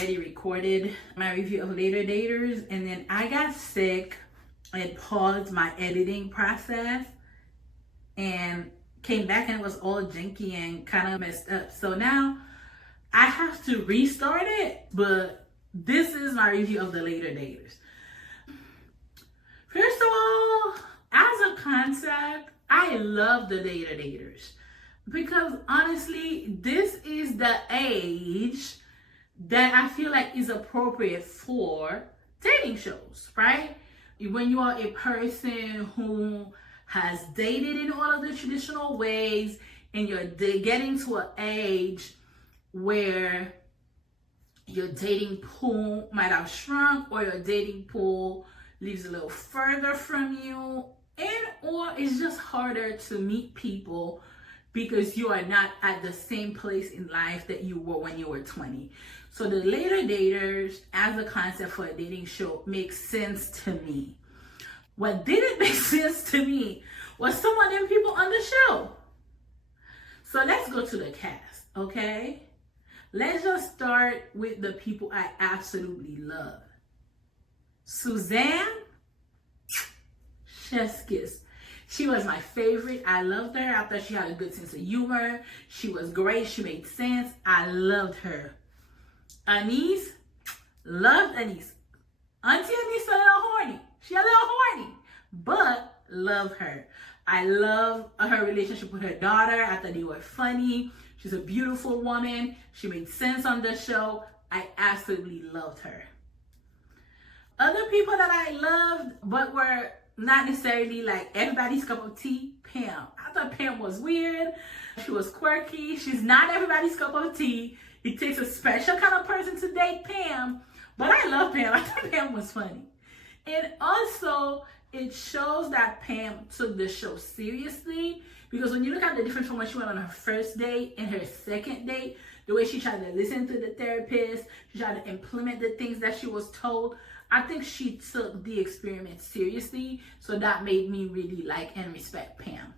already recorded my review of Later Daters, and then I got sick and paused my editing process and came back and it was all janky and kind of messed up. So now I have to restart it, but this is my review of the Later Daters. First of all, as a concept, I love the Later Daters because honestly, this is the age that I feel like is appropriate for dating shows, right? When you are a person who has dated in all of the traditional ways and you're getting to an age where your dating pool might have shrunk or your dating pool lives a little further from you, and or it's just harder to meet people because you are not at the same place in life that you were when you were 20. So the Later Daters as a concept for a dating show makes sense to me. What didn't make sense to me was some of them people on the show. So let's go to the cast, okay? Let's just start with the people I absolutely love. Suzanne, chef's kiss. She was my favorite. I loved her. I thought she had a good sense of humor. She was great. She made sense. I loved her. Anise, loved Anise. Auntie Anise a little horny. She a little horny, but love her. I love her relationship with her daughter. I thought they were funny. She's a beautiful woman. She made sense on the show. I absolutely loved her. Other people that I loved, but were not necessarily like everybody's cup of tea, Pam. I thought Pam was weird. She was quirky. She's not everybody's cup of tea. It takes a special kind of person to date Pam, but I love Pam. I thought Pam was funny. And also, it shows that Pam took the show seriously, because when you look at the difference from when she went on her first date and her second date, the way she tried to listen to the therapist, she tried to implement the things that she was told, I think she took the experiment seriously. So that made me really like and respect Pam.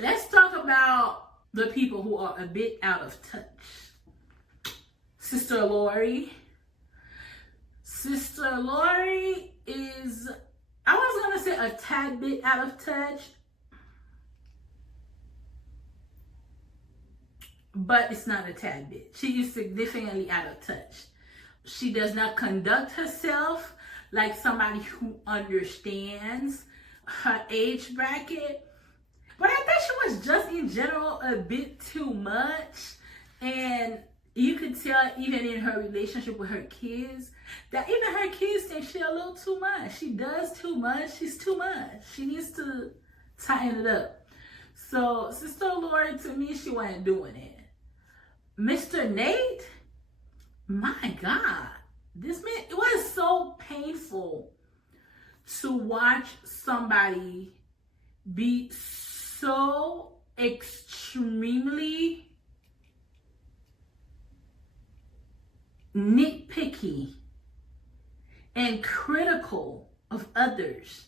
Let's talk about the people who are a bit out of touch. Sister Lori. Sister Lori is, I was going to say a tad bit out of touch, but it's not a tad bit. She is significantly out of touch. She does not conduct herself like somebody who understands her age bracket. But I thought she was just in general a bit too much. And you could tell even in her relationship with her kids, that even her kids think she's a little too much. She does too much. She's too much. She needs to tighten it up. So Sister Lori, to me, she wasn't doing it. Mr. Nate, my God, this man, it was so painful to watch somebody be so extremely nitpicky and critical of others.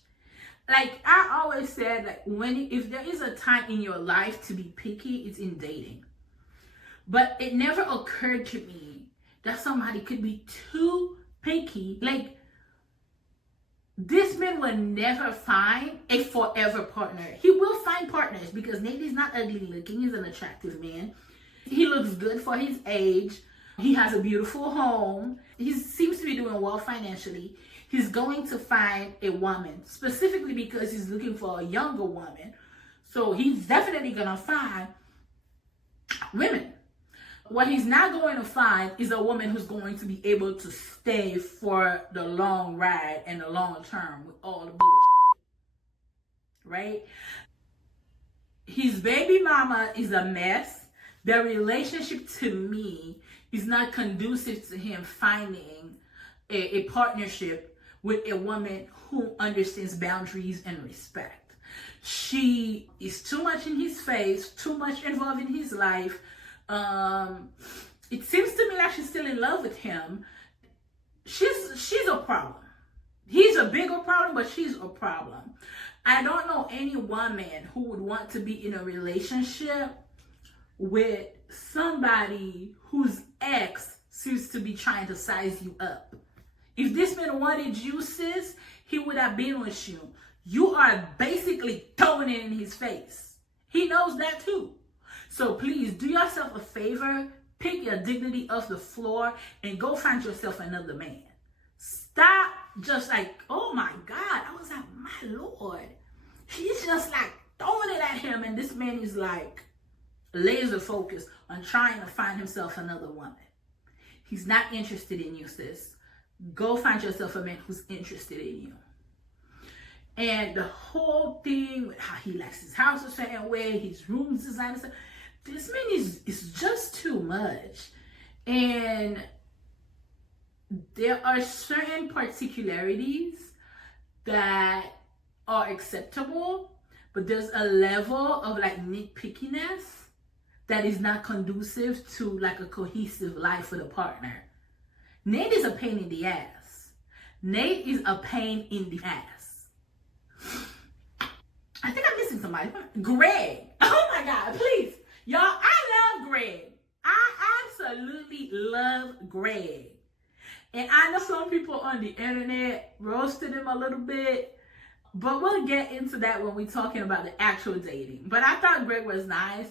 Like I always said, like if there is a time in your life to be picky, it's in dating. But it never occurred to me that somebody could be too picky. Like, this man will never find a forever partner. He will find partners because Nate is not ugly looking. He's an attractive man. He looks good for his age. He has a beautiful home. He seems to be doing well financially. He's going to find a woman, specifically because he's looking for a younger woman. So he's definitely going to find women. What he's not going to find is a woman who's going to be able to stay for the long ride and the long term with all the bullshit. Right? His baby mama is a mess. Their relationship, to me, is not conducive to him finding a partnership with a woman who understands boundaries and respect. She is too much in his face, too much involved in his life. It seems to me like she's still in love with him. She's a problem. He's a bigger problem, but she's a problem. I don't know any woman who would want to be in a relationship with somebody whose ex seems to be trying to size you up. If this man wanted you, sis, he would have been with you. You are basically throwing it in his face. He knows that too. So please do yourself a favor, pick your dignity off the floor and go find yourself another man. Stop just like, oh my God. I was like, my Lord. He's just like throwing it at him, and this man is like laser focused on trying to find himself another woman. He's not interested in you, sis. Go find yourself a man who's interested in you. And the whole thing with how he likes his house a certain way, his room's designed, this man is just too much. And there are certain particularities that are acceptable, but there's a level of like nitpickiness that is not conducive to like a cohesive life with a partner. Nate is a pain in the ass. Nate is a pain in the ass. I think I'm missing somebody. Greg. Oh my God, please. Y'all, I love Greg. I absolutely love Greg. And I know some people on the internet roasted him a little bit, but we'll get into that when we're talking about the actual dating. But I thought Greg was nice.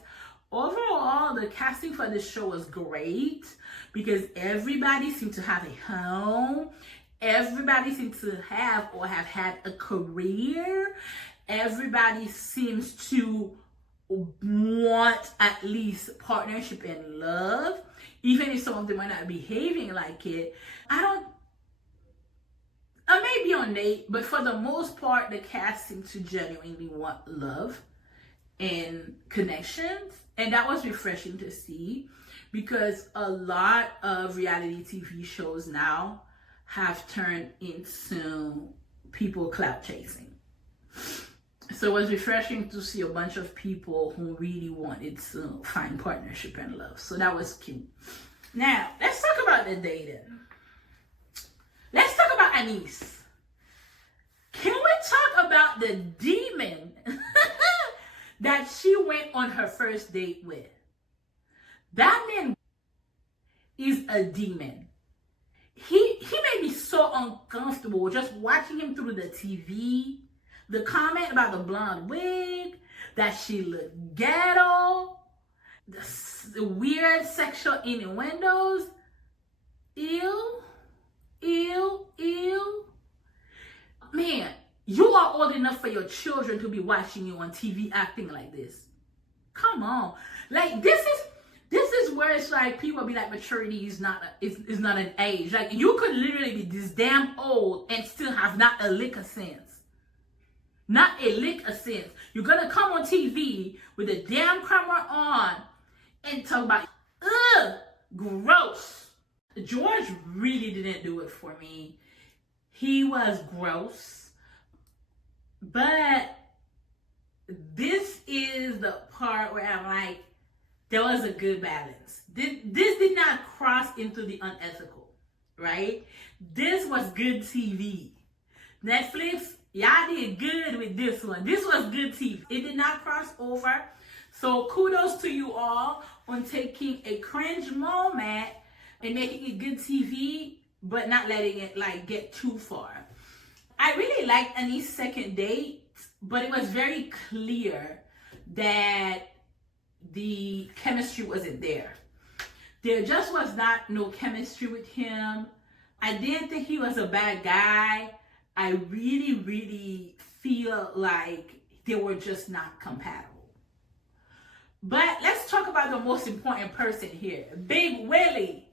Overall, the casting for this show was great because everybody seemed to have a home. Everybody seems to have or have had a career. Everybody seems to want at least partnership and love, even if some of them are not behaving like it. I may be on Nate, but for the most part, the cast seemed to genuinely want love and connections. And that was refreshing to see because a lot of reality TV shows now have turned into people clout chasing. So it was refreshing to see a bunch of people who really wanted to find partnership and love. So that was cute. Now, let's talk about the dating. Let's talk about Anees. Can we talk about the demon that she went on her first date with? That man is a demon. He made me so uncomfortable just watching him through the TV. The comment about the blonde wig, that she looked ghetto, the weird sexual innuendos. Ew. Man, you are old enough for your children to be watching you on TV acting like this. Come on. Like, this is where it's like people be like, maturity is not an age. Like, you could literally be this damn old and still have not a lick of sense. Not a lick of sense. You're gonna come on TV with a damn camera on and talk about, gross. George really didn't do it for me. He was gross. But this is the part where I'm like, there was a good balance. This did not cross into the unethical, right? This was good TV. Netflix, y'all did good with this one. This was good TV. It did not cross over. So kudos to you all on taking a cringe moment and making it good TV, but not letting it like get too far. I really liked Anees' second date, but it was very clear that the chemistry wasn't there. There just was not no chemistry with him. I didn't think he was a bad guy. I really feel like they were just not compatible. But let's talk about the most important person here, Big Willie.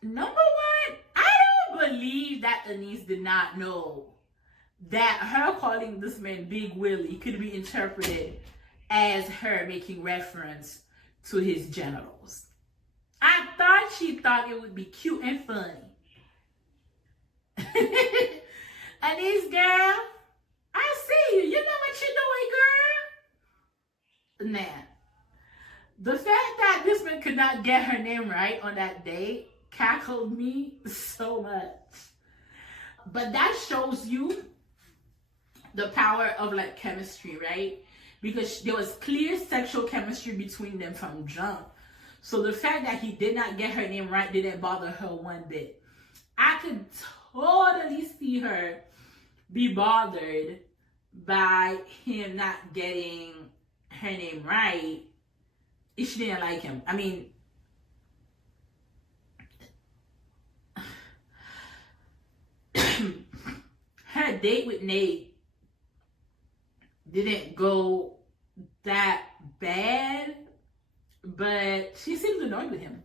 Number one, I don't believe that Anees did not know that her calling this man Big Willie could be interpreted as her making reference to his genitals. I thought she thought it would be cute and funny. Anees, girl, I see you. You know what you're doing, girl? Now, the fact that this man could not get her name right on that date cackled me so much. But that shows you the power of like chemistry, right? because there was clear sexual chemistry between them from jump. So the fact that he did not get her name right didn't bother her one bit. I could totally see her be bothered by him not getting her name right if she didn't like him. I mean, her date with Nate didn't go that bad, but she seemed annoyed with him.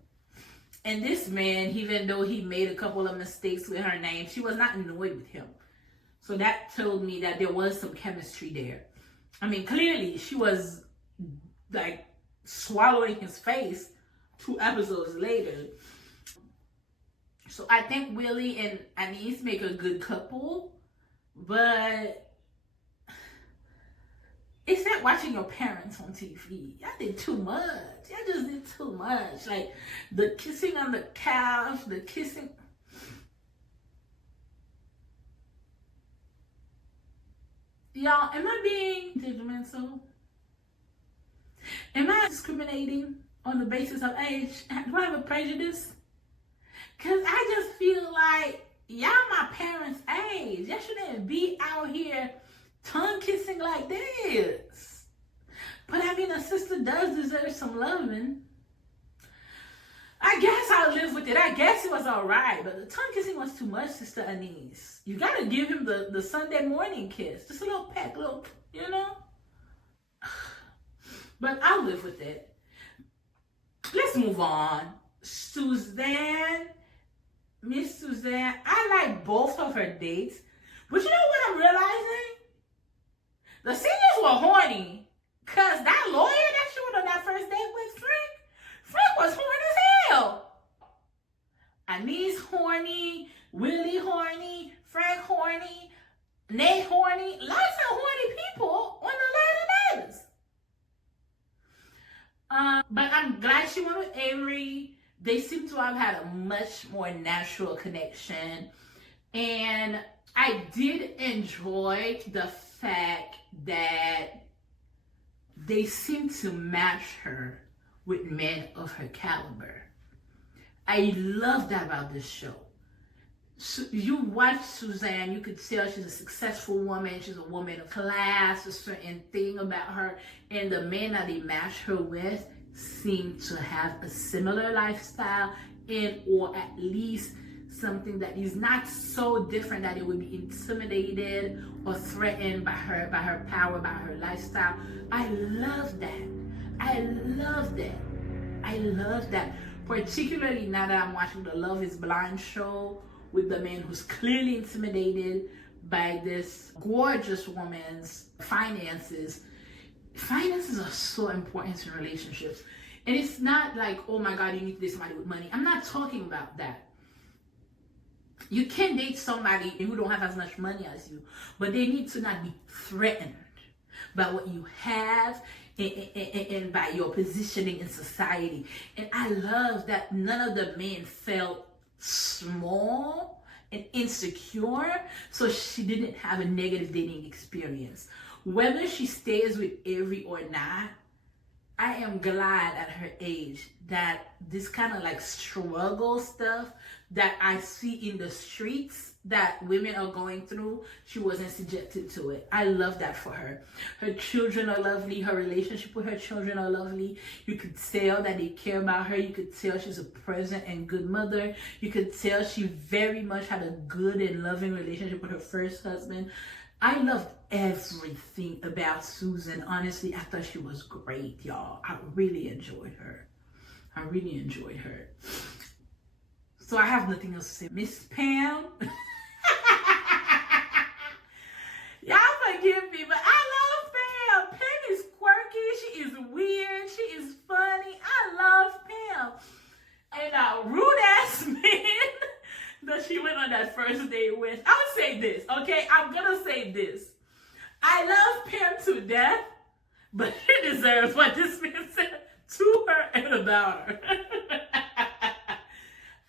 And this man, even though he made a couple of mistakes with her name, she was not annoyed with him. So that told me that there was some chemistry there. I mean, clearly she was like swallowing his face 2 episodes later. So I think Willie and Anis make a good couple, but it's like watching your parents on TV. Y'all did too much. Y'all just did too much. Like the kissing on the couch, the kissing. Y'all, am I being judgmental? Am I discriminating on the basis of age? Do I have a prejudice? Because I just feel like y'all my parents' age. Y'all shouldn't be out here tongue kissing like this. But I mean, a sister does deserve some loving. I guess I'll live with it. I guess it was all right, but the tongue kissing was too much, Sister Anis. You gotta give him the Sunday morning kiss. Just a little peck, little, you know? But I'll live with it. Let's move on. Suzanne, Miss Suzanne, I like both of her dates. But you know what I'm realizing? The seniors were horny. Because that lawyer that she went on that first date with, Frank was horny as hell. Anis horny, Willie horny, Frank horny, Nate horny. Lots of horny people on the line of days. But I'm glad she went with Avery. They seem to have had a much more natural connection. And I did enjoy the fact that they seem to match her with men of her caliber. I love that about this show. So you watch Suzanne, you could tell she's a successful woman. She's a woman of class, a certain thing about her. And the men that they match her with seem to have a similar lifestyle, and or at least something that is not so different that it would be intimidated or threatened by her power, by her lifestyle. I love that. I love that. I love that. Particularly now that I'm watching the Love is Blind show with the man who's clearly intimidated by this gorgeous woman's finances. Finances are so important in relationships. And it's not like, oh my God, you need to date somebody with money. I'm not talking about that. You can date somebody who don't have as much money as you, but they need to not be threatened by what you have and by your positioning in society. And I love that none of the men felt small and insecure, so she didn't have a negative dating experience. Whether she stays with Avery or not, I am glad at her age that this kind of like struggle stuff that I see in the streets that women are going through, she wasn't subjected to it. I love that for her. Her children are lovely. Her relationship with her children are lovely. You could tell that they care about her. You could tell she's a present and good mother. You could tell she very much had a good and loving relationship with her first husband. I loved everything about Susan. Honestly, I thought she was great, y'all. I really enjoyed her. I really enjoyed her. So I have nothing else to say. Miss Pam. Y'all forgive me, but I love Pam. Pam is quirky. She is weird. She is funny. I love Pam. And rude ass man that she went on that first date with. I'll say this, okay? I'm gonna say this. I love Pam to death, but she deserves what this man said to her and about her.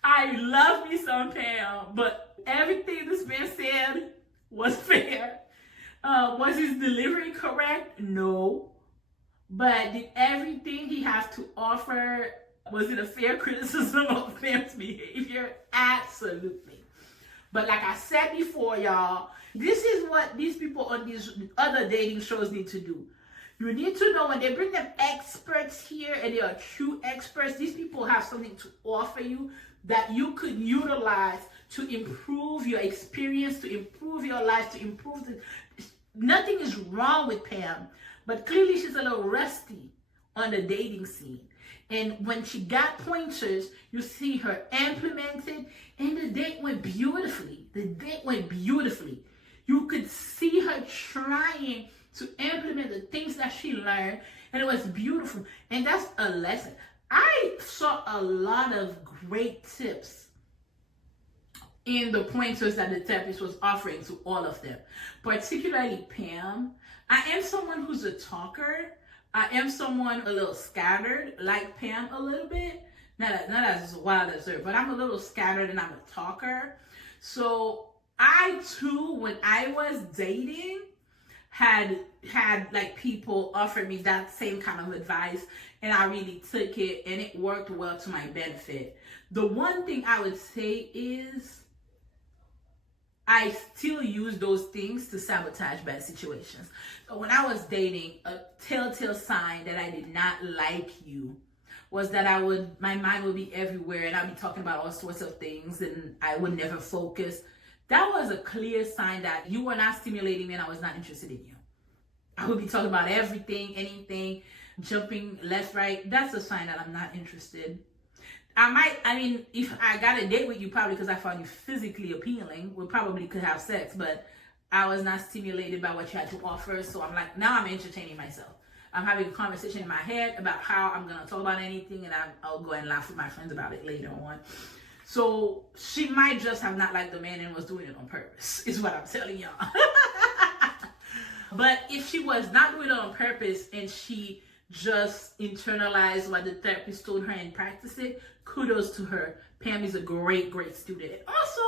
I love me some Pam, but everything this man said was fair. Was his delivery correct? No. But did everything he has to offer, was it a fair criticism of Pam's behavior? Absolutely. But like I said before, y'all, this is what these people on these other dating shows need to do. You need to know when they bring them experts here and they are true experts, these people have something to offer you that you could utilize to improve your experience, to improve your life, to improve the... Nothing is wrong with Pam, but clearly she's a little rusty on the dating scene. And when she got pointers, you see her implemented, and the date went beautifully. The date went beautifully. You could see her trying to implement the things that she learned, and it was beautiful. And that's a lesson. I saw a lot of great tips in the pointers that the therapist was offering to all of them, particularly Pam. I am someone who's a talker. I am someone a little scattered, like Pam a little bit. Not as wild as her, but I'm a little scattered and I'm a talker. So I too, when I was dating, had like people offer me that same kind of advice, and I really took it, and it worked well to my benefit. The one thing I would say is I still use those things to sabotage bad situations. So when I was dating, a telltale sign that I did not like you was that my mind would be everywhere and I'd be talking about all sorts of things and I would never focus. That was a clear sign that you were not stimulating me and I was not interested in you. I would be talking about everything, anything, jumping left, right. That's a sign that I'm not interested. If I got a date with you, probably because I found you physically appealing, we probably could have sex, but I was not stimulated by what you had to offer. So I'm like, now I'm entertaining myself. I'm having a conversation in my head about how I'm going to talk about anything, and I'll go and laugh with my friends about it later on. So she might just have not liked the man and was doing it on purpose, is what I'm telling y'all. But if she was not doing it on purpose and she just internalized what the therapist told her and practiced it, kudos to her. Pam is a great, great student. And also,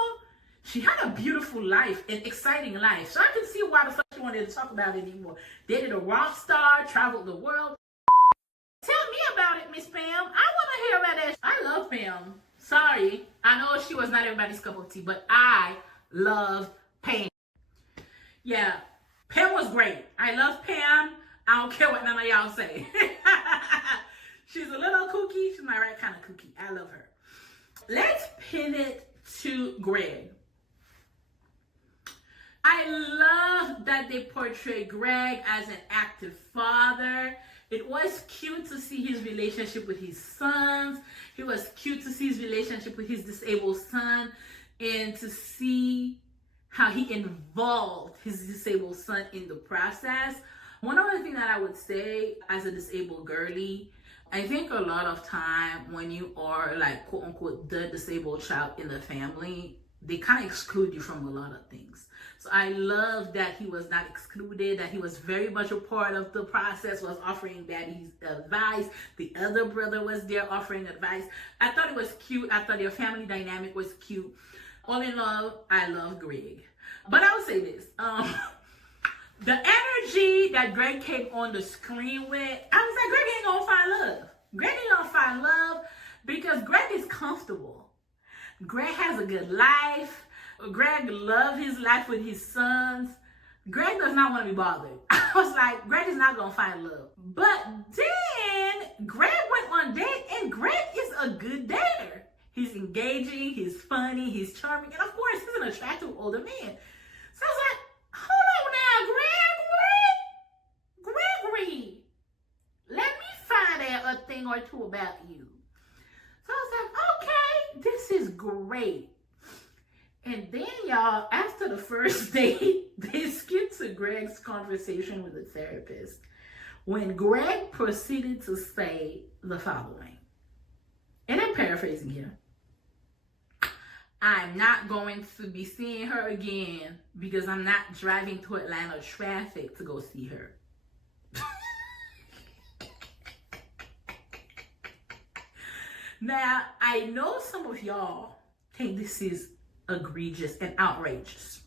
she had a beautiful life, an exciting life. So I can see why the fuck she wanted to talk about it anymore. Dated a rock star, traveled the world. Tell me about it, Miss Pam. I want to hear about that. I love Pam. Sorry. I know she was not everybody's cup of tea, but I love Pam. Yeah, Pam was great. I love Pam. I don't care what none of y'all say. She's a little kooky. She's my right kind of kooky. I love her. Let's pivot to Greg. I love that they portray Greg as an active father. It was cute to see his relationship with his sons. It was cute to see his relationship with his disabled son and to see how he involved his disabled son in the process. One other thing that I would say as a disabled girly, I think a lot of time when you are like quote unquote the disabled child in the family, they kind of exclude you from a lot of things. So I love that he was not excluded, that he was very much a part of the process, was offering daddy's advice. The other brother was there offering advice. I thought it was cute. I thought their family dynamic was cute. All in all, I love Greg. But I would say this, the energy that Greg came on the screen with, I was like, Greg ain't gonna find love. Greg ain't gonna find love because Greg is comfortable. Greg has a good life. Greg loves his life with his sons. Greg does not want to be bothered. I was like, Greg is not gonna find love. But then Greg went on date, and Greg is a good dater. He's engaging, he's funny, he's charming, and of course, he's an attractive older man. So I was like, hold on now, Gregory, let me find out a thing or two about you. So I was like, okay, this is great. And then, y'all, after the first date, they skipped to Greg's conversation with the therapist when Greg proceeded to say the following, and I'm paraphrasing here. I'm not going to be seeing her again because I'm not driving to Atlanta traffic to go see her. Now, I know some of y'all think this is egregious and outrageous.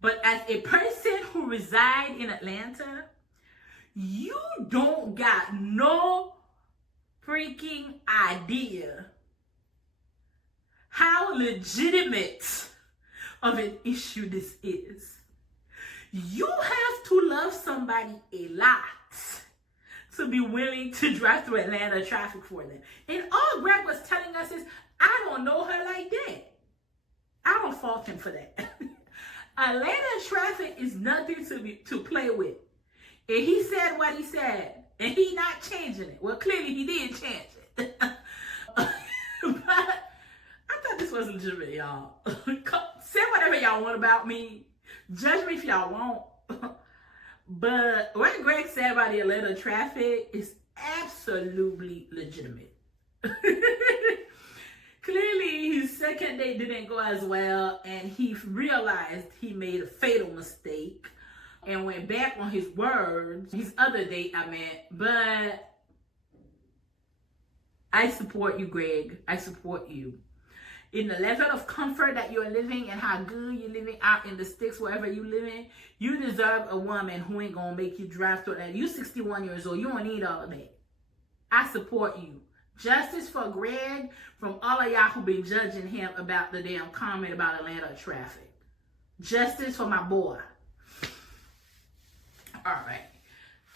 But as a person who resides in Atlanta, You don't got no freaking idea how legitimate of an issue this is. You have to love somebody a lot to be willing to drive through Atlanta traffic for them. And all Greg was telling us is, I don't know her like that. I don't fault him for that. Atlanta traffic is nothing to play with. And he said what he said, and he not changing it. Well, clearly he did change it. But I thought this was legitimate, y'all. Say whatever y'all want about me. Judge me if y'all want. But what Greg said about the Atlanta traffic is absolutely legitimate. Clearly, his second date didn't go as well, and he realized he made a fatal mistake and went back on his words. His other date, I meant. But I support you, Greg. I support you. In the level of comfort that you're living and how good you're living out in the sticks, wherever you live in, you deserve a woman who ain't gonna make you drive through that. You're 61 years old. You don't need all of that. I support you. Justice for Greg from all of y'all who been judging him about the damn comment about Atlanta traffic. Justice for my boy. All right.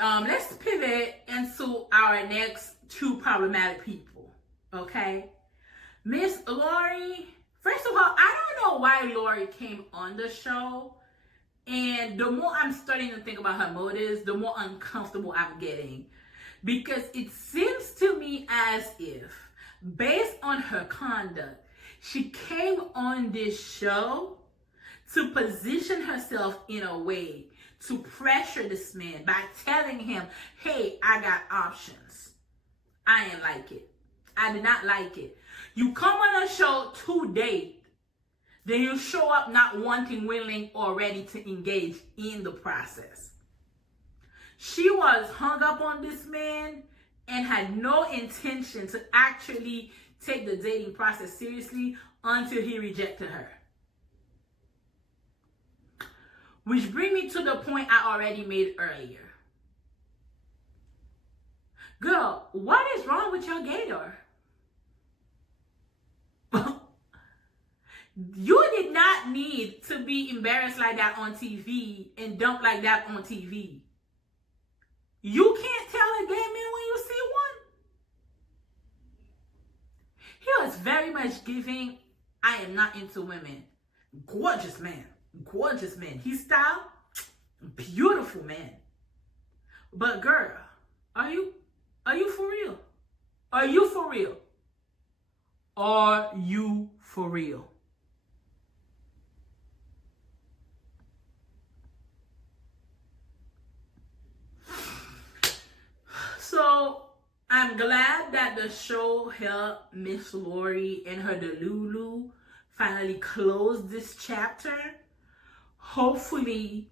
Let's pivot into our next two problematic people. Okay. Miss Lori, first of all, I don't know why Lori came on the show. And the more I'm starting to think about her motives, the more uncomfortable I'm getting. Because it seems to me as if, based on her conduct, she came on this show to position herself in a way to pressure this man by telling him, hey, I got options. I ain't like it. I did not like it. You come on a show to date, then you show up not wanting, willing, or ready to engage in the process. She was hung up on this man and had no intention to actually take the dating process seriously until he rejected her. Which brings me to the point I already made earlier. Girl, what is wrong with your gator? You did not need to be embarrassed like that on TV and dump like that on TV. You can't tell a gay man when you see one. He was very much giving, I am not into women. Gorgeous man. Gorgeous man. His style, beautiful man. But girl, are you for real? Are you for real? Are you for real? So I'm glad that the show helped Miss Lori and her Delulu finally close this chapter. Hopefully,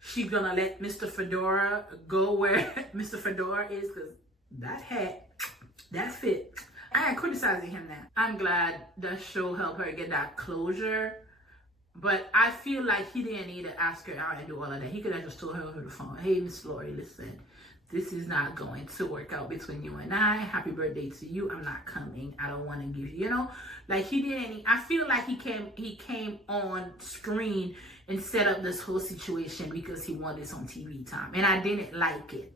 she's gonna let Mr. Fedora go where Mr. Fedora is, because that hat, that fit. I ain't criticizing him now. I'm glad the show helped her get that closure. But I feel like he didn't need to ask her out and do all of that. He could have just told her over the phone, hey, Miss Lori, listen, this is not going to work out between you and I. Happy birthday to you. I'm not coming. I don't want to give you, like he didn't. I feel like he came on screen and set up this whole situation because he wanted some TV time. And I didn't like it.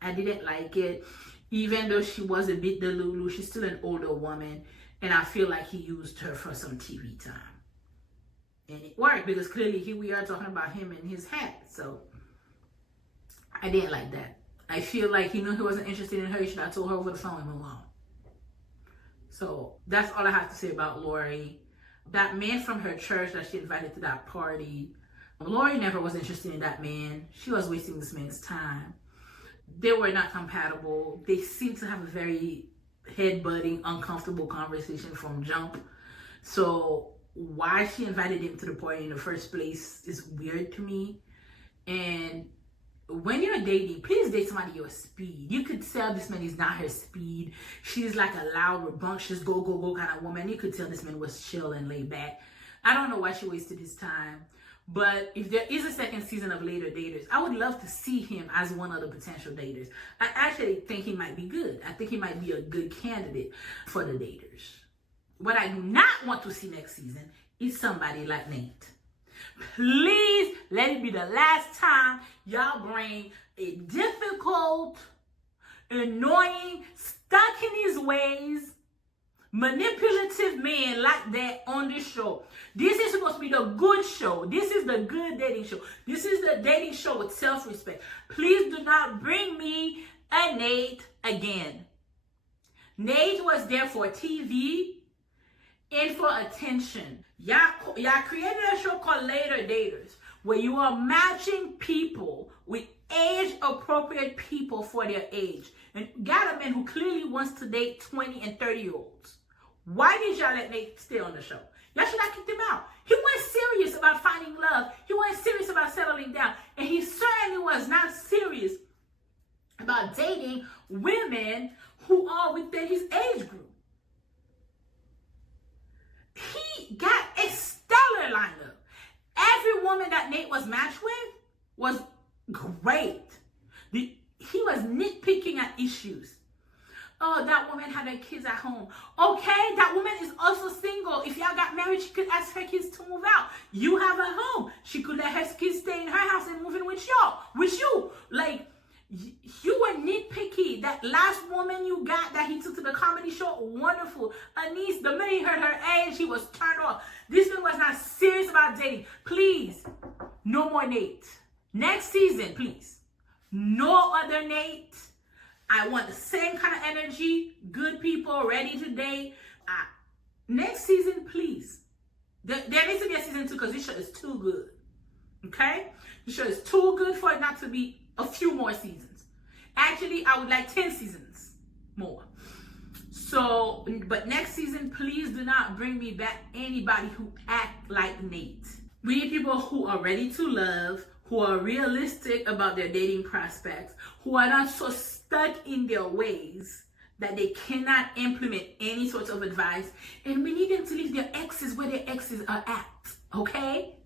I didn't like it. Even though she was a bit delulu, she's still an older woman. And I feel like he used her for some TV time. And it worked because clearly here we are talking about him and his hat. So I didn't like that. I feel like he knew he wasn't interested in her. He should have told her over the phone and move on. So that's all I have to say about Lori. That man from her church that she invited to that party, Lori never was interested in that man. She was wasting this man's time. They were not compatible. They seemed to have a very head-butting, uncomfortable conversation from jump. So why she invited him to the party in the first place is weird to me. And when you're dating, please date somebody your speed. You could tell this man is not her speed. She's like a loud, rambunctious, go, go, go kind of woman. You could tell this man was chill and laid back. I don't know why she wasted his time. But if there is a second season of Later Daters, I would love to see him as one of the potential daters. I actually think he might be good. I think he might be a good candidate for the daters. What I do not want to see next season is somebody like Nate. Please let it be the last time y'all bring a difficult, annoying, stuck in his ways, manipulative man like that on this show. This is supposed to be the good show. This is the good dating show. This is the dating show with self-respect. Please do not bring me a Nate again. Nate was there for TV and for attention. Y'all created a show called Later Daters, where you are matching people with age-appropriate people for their age. And got a man who clearly wants to date 20 and 30-year-olds. Why did y'all let Nate stay on the show? Y'all should have kicked him out. He wasn't serious about finding love. He wasn't serious about settling down. And he certainly was not serious about dating women who are within his age group. He got a stellar lineup. Every woman that Nate was matched with was great. He was nitpicking at issues. Oh, that woman had her kids at home. Okay, that woman is also single. If y'all got married, she could ask her kids to move out. You have a home. She could let her kids stay in her house and move in with y'all, with you. Like, you were nitpicky. That last woman you got that he took to the comedy show, wonderful. Anis, the minute he heard her age, he was turned off. This one was not serious about dating. Please, no more Nate. Next season, please. No other Nate. I want the same kind of energy, good people, ready to date. Next season, please. There needs to be a season 2 because this show is too good. Okay? This show is too good for it not to be a few more seasons. Actually, I would like 10 seasons more. So, but next season, please do not bring me back anybody who act like Nate. We need people who are ready to love, who are realistic about their dating prospects, who are not so stuck in their ways that they cannot implement any sort of advice. And we need them to leave their exes where their exes are at, okay?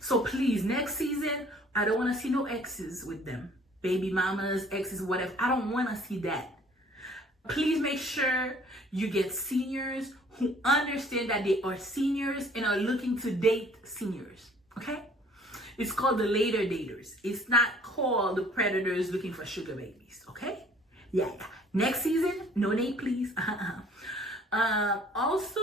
So please, next season, I don't want to see no exes with them. Baby mamas, exes, whatever. I don't want to see that. Please make sure you get seniors who understand that they are seniors and are looking to date seniors, okay? It's called the Later Daters. It's not called the predators looking for sugar babies, okay? Yeah. Next season, no Nate, please. Also,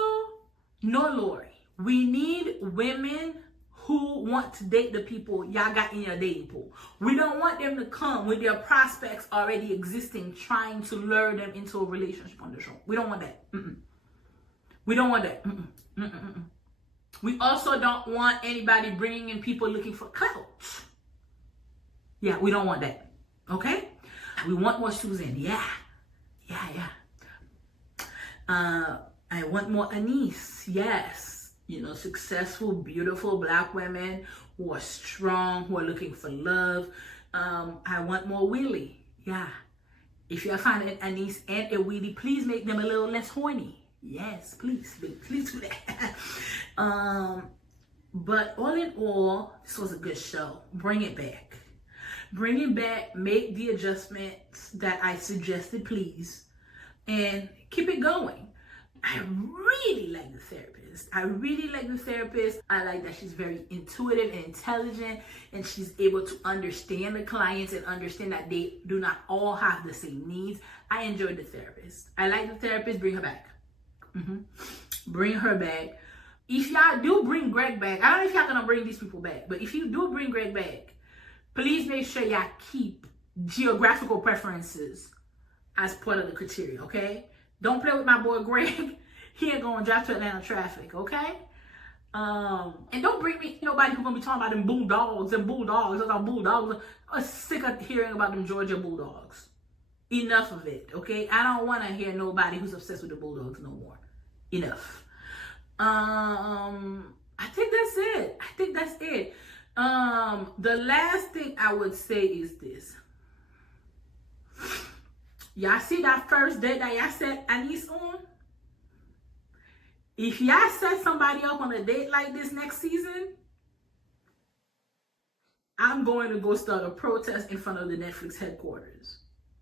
no Lori. We need women who want to date the people y'all got in your dating pool. We don't want them to come with their prospects already existing, trying to lure them into a relationship on the show. We don't want that. We don't want that. We also don't want anybody bringing in people looking for clout. Yeah, we don't want that. Okay? We want more Susan. Yeah. I want more Anis. Yes. You know, successful, beautiful Black women who are strong, who are looking for love. I want more Willie. Yeah. If you find an Anis and a Willie, please make them a little less horny. Yes, please do that. But all in all, this was a good show. Bring it back. Bring it back. Make the adjustments that I suggested, please. And keep it going. I really like the therapist. I like that she's very intuitive and intelligent, and she's able to understand the clients and understand that they do not all have the same needs. I enjoyed the therapist. I like the therapist. Bring her back. Bring her back. If y'all do bring Greg back, I don't know if y'all gonna bring these people back, but if you do bring Greg back, please make sure y'all keep geographical preferences as part of the criteria, okay? Don't play with my boy Greg. He ain't gonna drive to Atlanta traffic, okay? And don't bring me nobody who's gonna be talking about them bulldogs and bulldogs. I'm sick of hearing about them Georgia Bulldogs. Enough of it, okay? I don't want to hear nobody who's obsessed with the Bulldogs no more. Enough. I think that's it. The last thing I would say is this. Y'all see that first date that y'all set Anis on? If y'all set somebody up on a date like this next season, I'm going to go start a protest in front of the Netflix headquarters.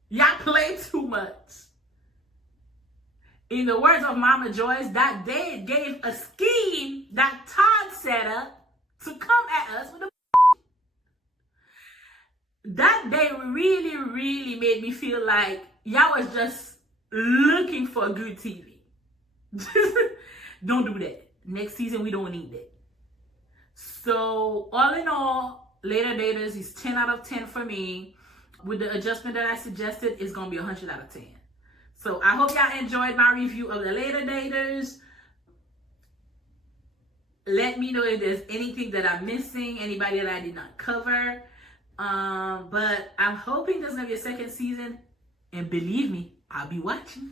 Y'all play too much. In the words of Mama Joyce, that they gave a scheme that Todd set up to come at us with a that day really, really made me feel like y'all was just looking for good TV. Don't do that. Next season, we don't need that. So, all in all, Later Daters is 10 out of 10 for me. With the adjustment that I suggested, it's going to be 100 out of 10. So, I hope y'all enjoyed my review of the Later Daters. Let me know if there's anything that I'm missing, anybody that I did not cover. But I'm hoping there's going to be a second season. And believe me, I'll be watching.